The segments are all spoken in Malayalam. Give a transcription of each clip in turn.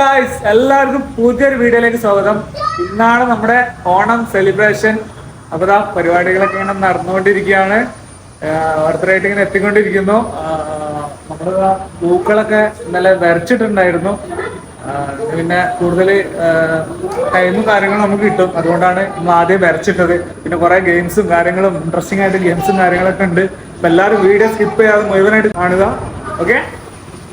ഗായ്സ്, എല്ലാവർക്കും പുതിയൊരു വീഡിയോയിലേക്ക് സ്വാഗതം. ഇന്നാണ് നമ്മുടെ ഓണം സെലിബ്രേഷൻ. അപ്പൊ ദാ പരിപാടികളൊക്കെ ഇങ്ങനെ നടന്നുകൊണ്ടിരിക്കുകയാണ്. ഓരോരുത്തരായിട്ട് ഇങ്ങനെ എത്തിക്കൊണ്ടിരിക്കുന്നു. നമ്മള് പൂക്കളൊക്കെ ഇന്നലെ വരച്ചിട്ടുണ്ടായിരുന്നു. പിന്നെ കൂടുതൽ ടൈമും കാര്യങ്ങളും നമുക്ക് കിട്ടും. അതുകൊണ്ടാണ് നമ്മൾ ആദ്യം വരച്ചിട്ടത്. പിന്നെ കുറെ ഗെയിംസും കാര്യങ്ങളും ഇൻട്രസ്റ്റിംഗ് ആയിട്ട് ഗെയിംസും കാര്യങ്ങളൊക്കെ ഉണ്ട്. അപ്പൊ എല്ലാവരും വീഡിയോ സ്കിപ്പ് ചെയ്യാതെ മുഴുവനായിട്ട് കാണുക. ഓക്കെ,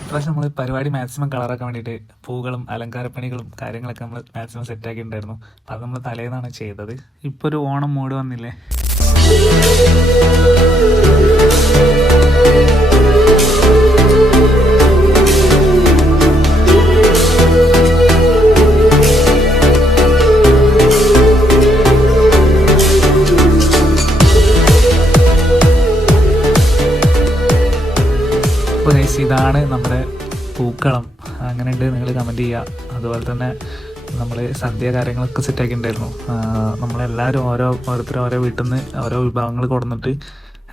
ഇപ്രാവശ്യം നമ്മൾ പരിപാടി മാക്സിമം കളറാക്കാൻ വേണ്ടിയിട്ട് പൂകളും അലങ്കാരപ്പണികളും കാര്യങ്ങളൊക്കെ നമ്മൾ മാക്സിമം സെറ്റാക്കിയിട്ടുണ്ടായിരുന്നു. അത് നമ്മൾ തലേന്നാണ് ചെയ്തത്. ഇപ്പോൾ ഒരു ഓണം മൂഡ് വന്നില്ലേ. അപ്പോൾ ഇതാണ് നമ്മുടെ പൂക്കളം. അങ്ങനെയുണ്ട്, നിങ്ങൾ കമൻറ്റ് ചെയ്യുക. അതുപോലെ തന്നെ നമ്മൾ സദ്യ കാര്യങ്ങളൊക്കെ സെറ്റാക്കിയിട്ടുണ്ടായിരുന്നു. നമ്മളെല്ലാവരും ഓരോരുത്തരും ഓരോ വീട്ടിൽ നിന്ന് ഓരോ വിഭവങ്ങൾ കൊടുന്നിട്ട്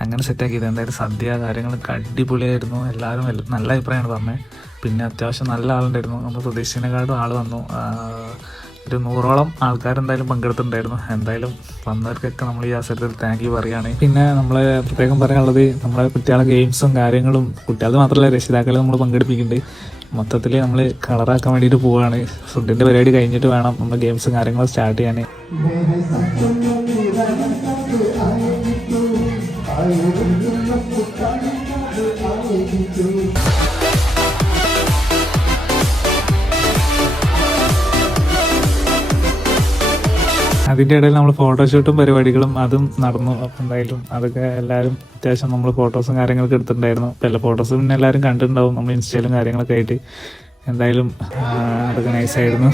അങ്ങനെ സെറ്റാക്കിയത്. എന്തായാലും സദ്യ കാര്യങ്ങളൊക്കെ അടിപൊളിയായിരുന്നു. എല്ലാവരും നല്ല അഭിപ്രായമാണ് പറഞ്ഞത്. പിന്നെ അത്യാവശ്യം നല്ല ആളുണ്ടായിരുന്നു. നമ്മൾ പ്രതീക്ഷിച്ചതിനെക്കാളും ആൾ വന്നു. ഒരു 100ഓളം ആൾക്കാരെന്തായാലും പങ്കെടുത്തിട്ടുണ്ടായിരുന്നു. എന്തായാലും വന്നവർക്കൊക്കെ നമ്മൾ ഈ അവസരത്തിൽ താങ്ക് യു പറയുകയാണ്. പിന്നെ നമ്മൾ പ്രത്യേകം പറയാനുള്ളത്, നമ്മളെ കുട്ടികളെ ഗെയിംസും കാര്യങ്ങളും കുട്ടികൾ മാത്രമല്ല രക്ഷിതാക്കളെ നമ്മൾ പങ്കെടുപ്പിക്കുന്നുണ്ട്. മൊത്തത്തിൽ നമ്മൾ കളറാക്കാൻ വേണ്ടിയിട്ട് പോവുകയാണ്. ഫുഡിൻ്റെ പരിപാടി കഴിഞ്ഞിട്ട് വേണം നമ്മൾ ഗെയിംസും കാര്യങ്ങളും സ്റ്റാർട്ട് ചെയ്യാൻ. അതിൻ്റെ ഇടയിൽ നമ്മൾ ഫോട്ടോഷൂട്ടും പരിപാടികളും അതും നടന്നു. അപ്പം എന്തായാലും അതൊക്കെ എല്ലാവരും അത്യാവശ്യം നമ്മൾ ഫോട്ടോസും കാര്യങ്ങളൊക്കെ എടുത്തിട്ടുണ്ടായിരുന്നു. അപ്പോൾ എല്ലാ ഫോട്ടോസും പിന്നെ എല്ലാവരും കണ്ടിട്ടുണ്ടാവും നമ്മൾ ഇൻസ്റ്റയിലും കാര്യങ്ങളൊക്കെ ആയിട്ട്. എന്തായാലും അതൊക്കെ നൈസായിരുന്നു.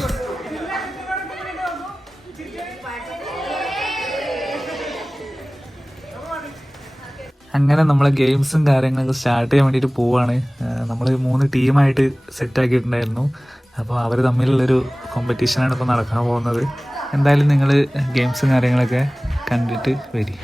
അങ്ങനെ നമ്മളെ ഗെയിംസും കാര്യങ്ങളൊക്കെ സ്റ്റാർട്ട് ചെയ്യാൻ വേണ്ടിയിട്ട് പോവാണ്. നമ്മൾ 3 ടീമായിട്ട് സെറ്റാക്കിയിട്ടുണ്ടായിരുന്നു. അപ്പോൾ അവർ തമ്മിലുള്ളൊരു കോമ്പറ്റീഷനാണ് ഇപ്പോൾ നടക്കാൻ പോകുന്നത്. എന്തായാലും നിങ്ങൾ ഗെയിംസും കാര്യങ്ങളൊക്കെ കണ്ടിട്ട് വരി.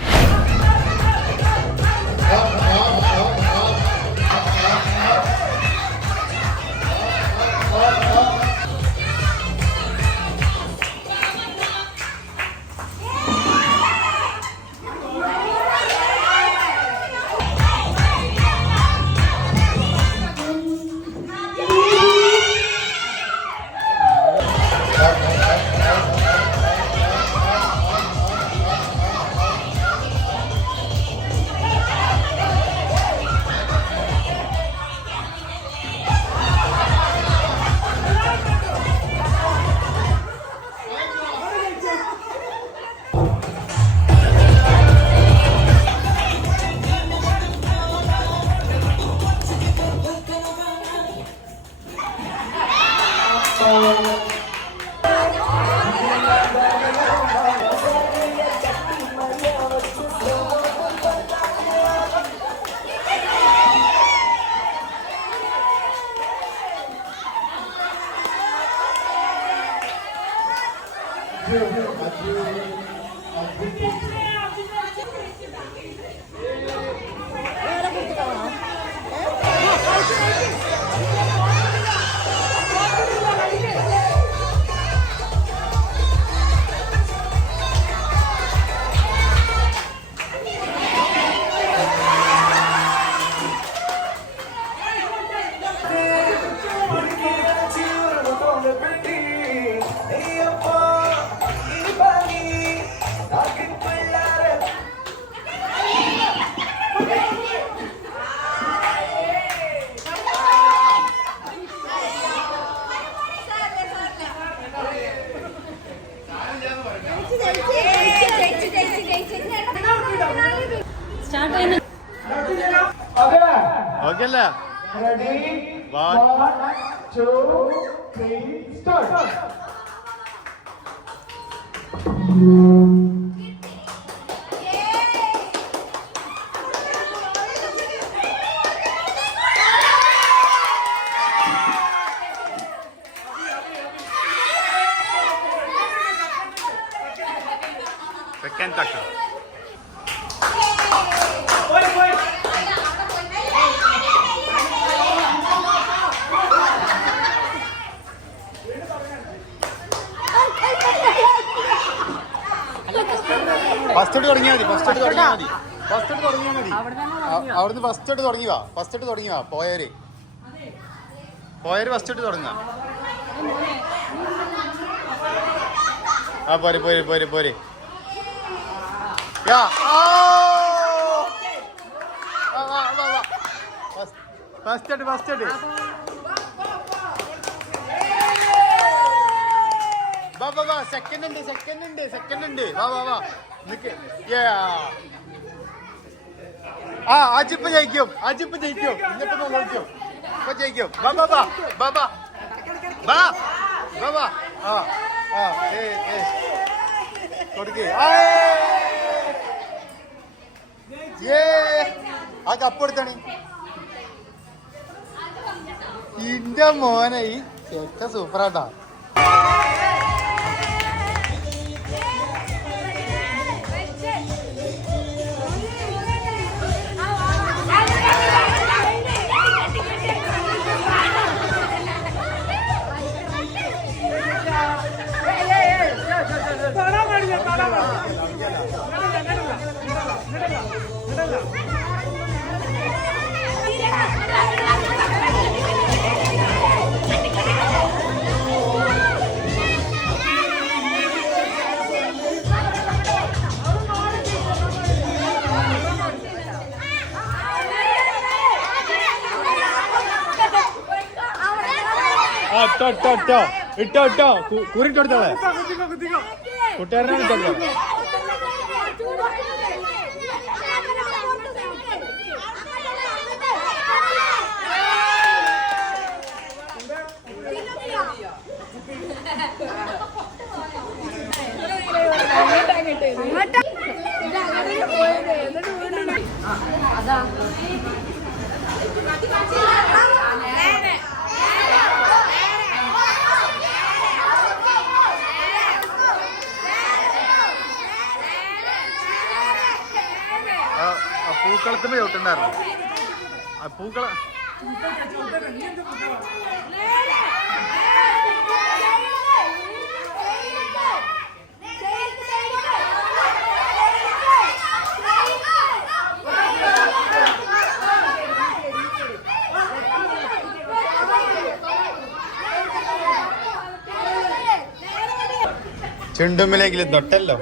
Ready? 1, 2, 3, start. Second touch. First ഇട്ട് തുടങ്ങിയാൽ മതി അവിടുന്ന് ഫസ്റ്റ് ഇട്ട് തുടങ്ങി വാ പോയവര് ഫസ്റ്റ് ഇട്ട് തുടങ്ങാ ആ പോരെ യാ ഫസ്റ്റ് ഇട്ട് വാ സെക്കൻഡ് ഉണ്ട് വാ നിക്ക് അജിപ്പ് ജയിക്കും ഇങ്ങോട്ട് നോക്കും ഇപ്പൊ ജയിക്കും വാ കൊടുക്ക് ആ കപ്പ് എടുത്താണ് ഇന്റെ മോനെ ഈ ചെക്ക സൂപ്പറാട്ടാ ഇട്ടോ കൂറിട്ടോളെ കൂട്ടുകാരനാണ് ഇട്ടോ പൂക്കളത്തിന്റെ ചോട്ടുണ്ടായിരുന്നു പൂക്കള ചുണ്ടുമ്പിലെങ്കിലും തൊട്ടല്ലോ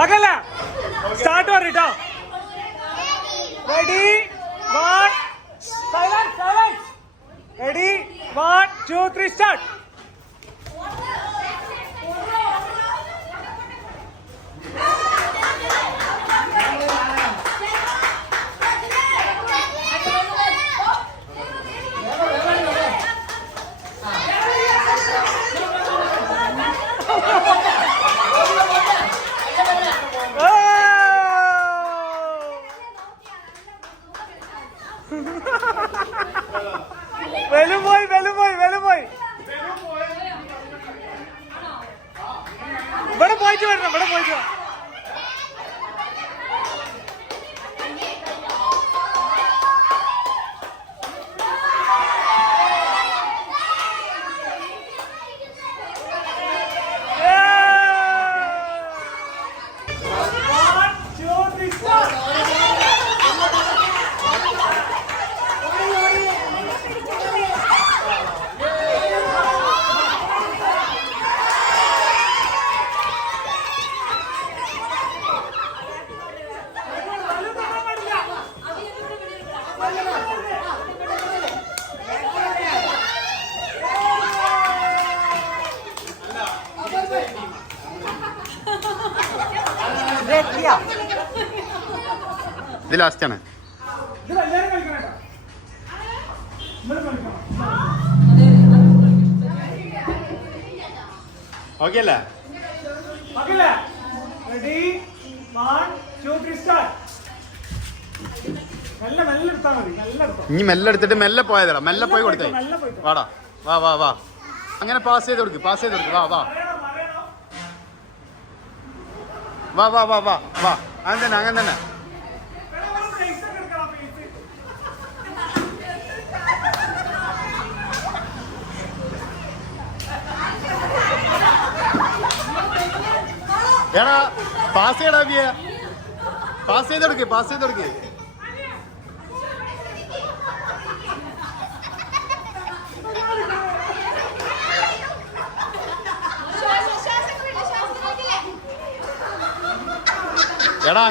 അകല്ല സ്റ്റാർട്ട് പറഞ്ഞിട്ടോ റെഡി 1 സൈലൻസ് റെഡി 1 2 3 സ്റ്റാർട്ട് വെലും പോയി ഇവിടെ പോയിട്ട് വരണം ഇത് ലാസ്റ്റാണ്. ഓക്കെ അല്ലേ? ഇനി മെല്ലെ എടുത്തിട്ട് മെല്ലെ പോയതടാ, മെല്ലെ പോയി കൊടുത്തേ. വാടാ, വാ വാ വാ, അങ്ങനെ പാസ് ചെയ്ത് കൊടുക്ക്, പാസ് ചെയ്ത് കൊടുക്ക്. വാ വാ വാ വാ വാ വാ വാ, അങ്ങനെ തന്നെ, അങ്ങനെ തന്നെ. എടാ പാസ് ചെയ്യടാ, പാസ് ചെയ്ത് കൊടുക്ക്, പാസ് ചെയ്ത് കൊടുക്ക്. എടാ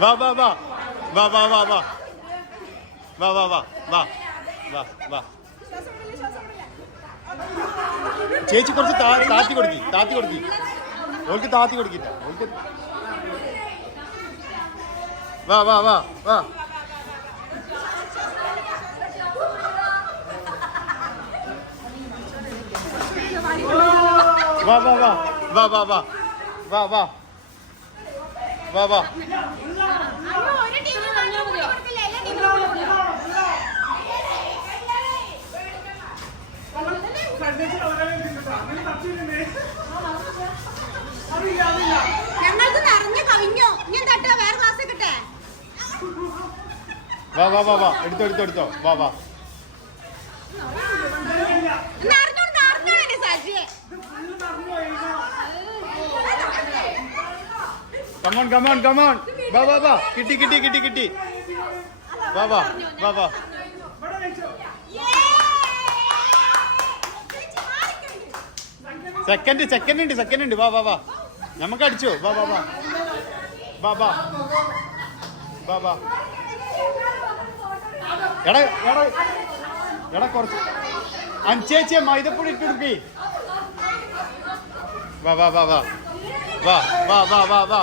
വാ വാ വാ വാ വാ വാ വാ വാ വാ വാ വാ വാ വാ. ചേച്ചി കുറച്ച് താത്തി കൊടുക്കി, താത്തി കൊടുക്കി, ഓൾക്ക് താത്തി കൊടുക്കില്ല, ഓൾക്ക്. വാ വാ വാ വാ. വാ വാ വാ വാ വാ വാ വാ വാ വാ വാ. ഞങ്ങൾക്ക് നിറഞ്ഞു കവിഞ്ഞോ, ഞാൻ തട്ടോ, വേറെ ക്ലാസ് കിട്ടെ. വാ വാ വാ വാ, എടുത്തോ എടുത്തോ എടുത്തോ, വാ വാ. കമോൺ കമോൺ കമോൺ, വാ വാ വാ, കിട്ടി കിട്ടി കിട്ടി കിട്ടി. വാ വാ വാ വാ. സെക്കൻഡ് സെക്കൻഡ് ഉണ്ട്, സെക്കൻഡ് ഉണ്ട്. വാ വാ വാ, നമുക്ക് അടിച്ചോ. വാ വാ വാ വാ വാ വാ വാ. എടാ എടാ എടാ കുറച്ച് അഞ്ചേച്ചിയെ മൈദപ്പൊടി ഇട്ട് കൊടുക്കേ. വാ വാ വാ വാ വാ വാ വാ വാ വാ.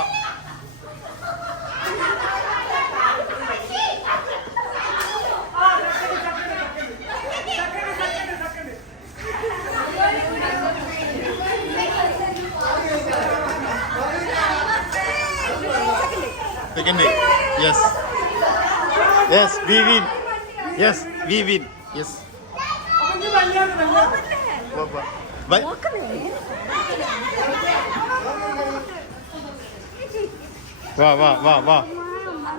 Second day. Yes. Yes, we win. Yes, we win. Yes. Bye. Wow, wow, wow, wow.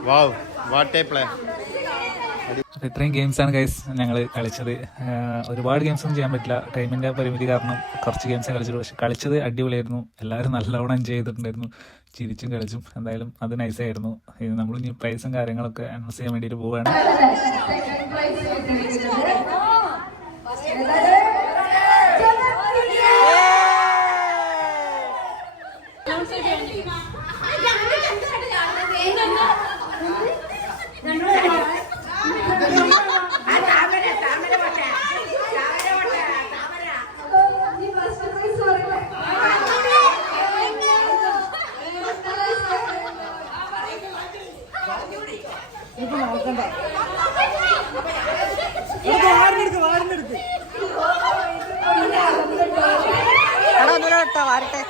Wow, what a play. ഇത്രയും ഗെയിംസാണ് ഗൈസ് ഞങ്ങൾ കളിച്ചത്. ഒരുപാട് ഗെയിംസ് ഒന്നും ചെയ്യാൻ പറ്റില്ല, ടൈമിൻ്റെ പരിമിതി കാരണം കുറച്ച് ഗെയിംസ് കളിച്ചുള്ളൂ. പക്ഷെ കളിച്ചത് അടിപൊളിയായിരുന്നു. എല്ലാവരും നല്ലവണ്ണം എൻജോയ് ചെയ്തിട്ടുണ്ടായിരുന്നു, ചിരിച്ചും കളിച്ചും. എന്തായാലും അത് നൈസായിരുന്നു. നമ്മൾ ഇനി പ്രൈസും കാര്യങ്ങളൊക്കെ അനൗൺസ് ചെയ്യാൻ വേണ്ടിയിട്ട് പോവുകയാണ്. വാരട്ടെ.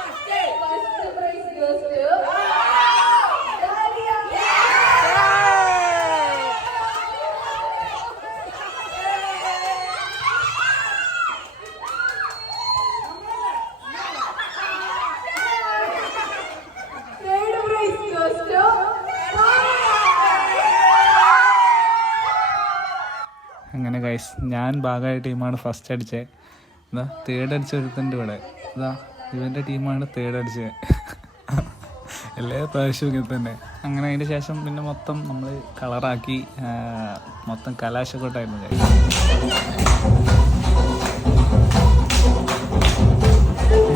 അങ്ങനെ ഗൈസ്, ഞാൻ ഭാഗമായ ടീമാണ് ഫസ്റ്റ് അടിച്ചത്. ഇതാ തേർഡ് അടിച്ച ഒരുത്തുണ്ട് ഇവിടെ. ഇതാ ഇവൻ്റെ ടീമാണ് തേർഡ് അടിച്ചത്. എല്ലാ പ്രാവശ്യവും ഇങ്ങനെ തന്നെ. അങ്ങനെ അതിൻ്റെ ശേഷം പിന്നെ മൊത്തം നമ്മൾ കളറാക്കി, മൊത്തം കലാശക്കൊട്ടായിരുന്നു ഗൈസ്.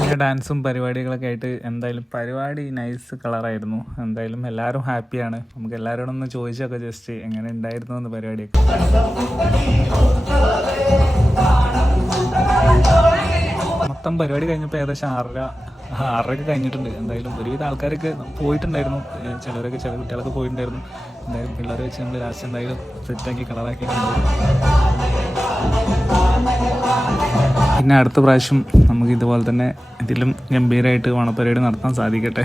പിന്നെ ഡാൻസും പരിപാടികളൊക്കെ ആയിട്ട് എന്തായാലും പരിപാടി നൈസ് കളറായിരുന്നു. എന്തായാലും എല്ലാവരും ഹാപ്പിയാണ്. നമുക്ക് എല്ലാവരോടും ഒന്ന് ചോദിച്ചൊക്കെ ജസ്റ്റ് എങ്ങനെ ഉണ്ടായിരുന്നു എന്ന് പരിപാടിയൊക്കെ. മൊത്തം പരിപാടി കഴിഞ്ഞപ്പോൾ ഏകദേശം 6:30 കഴിഞ്ഞിട്ടുണ്ട്. എന്തായാലും ഒരുവിധ ആൾക്കാരൊക്കെ പോയിട്ടുണ്ടായിരുന്നു. ചിലരൊക്കെ ചില കുട്ടികളൊക്കെ പോയിട്ടുണ്ടായിരുന്നു. എന്തായാലും പിള്ളേരെ വെച്ച് നമ്മൾ ലാസ്റ്റ് എന്തായാലും സെറ്റാക്കി കളറാക്കിയിട്ടുണ്ട്. പിന്നെ അടുത്ത പ്രാവശ്യം നമുക്ക് ഇതുപോലെ തന്നെ ഇതിലും ഗംഭീരമായിട്ട് ഓണപ്പരിപാടി നടത്താൻ സാധിക്കട്ടെ.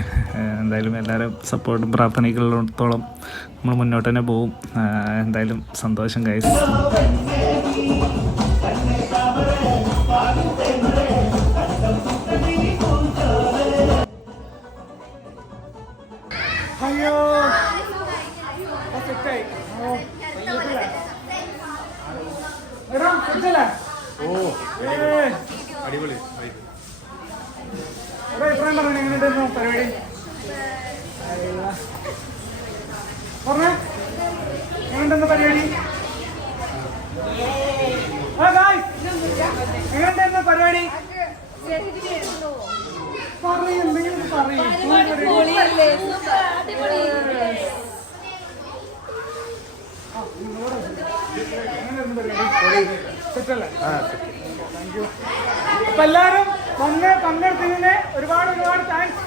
എന്തായാലും എല്ലാവരും സപ്പോർട്ടും പ്രാർത്ഥനയ്ക്കുള്ളിടത്തോളം നമ്മൾ മുന്നോട്ട് തന്നെ പോവും. എന്തായാലും സന്തോഷം ഗൈസ്. അയ്യോ സെറ്റായി. എടാ സെറ്റല്ലേ? ഓ അടിപൊളി. എടാ ഇത്രയും പറഞ്ഞു എങ്ങനെയുണ്ടായിരുന്നു പരിപാടി? പറഞ്ഞേ എങ്ങനെയുണ്ടെന്ന് പരിപാടി? എങ്ങനെയുണ്ടായിരുന്നു പരിപാടി? അപ്പൊ എല്ലാരും വന്ന് പങ്കെടുത്തതിന് ഒരുപാട് താങ്ക്സ്.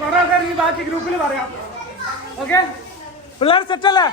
കുറെ ആൾക്കാർ ഈ ബാക്കി ഗ്രൂപ്പിൽ പറയാം. ഓക്കെ പിള്ളേർ സെറ്റല്ലേ?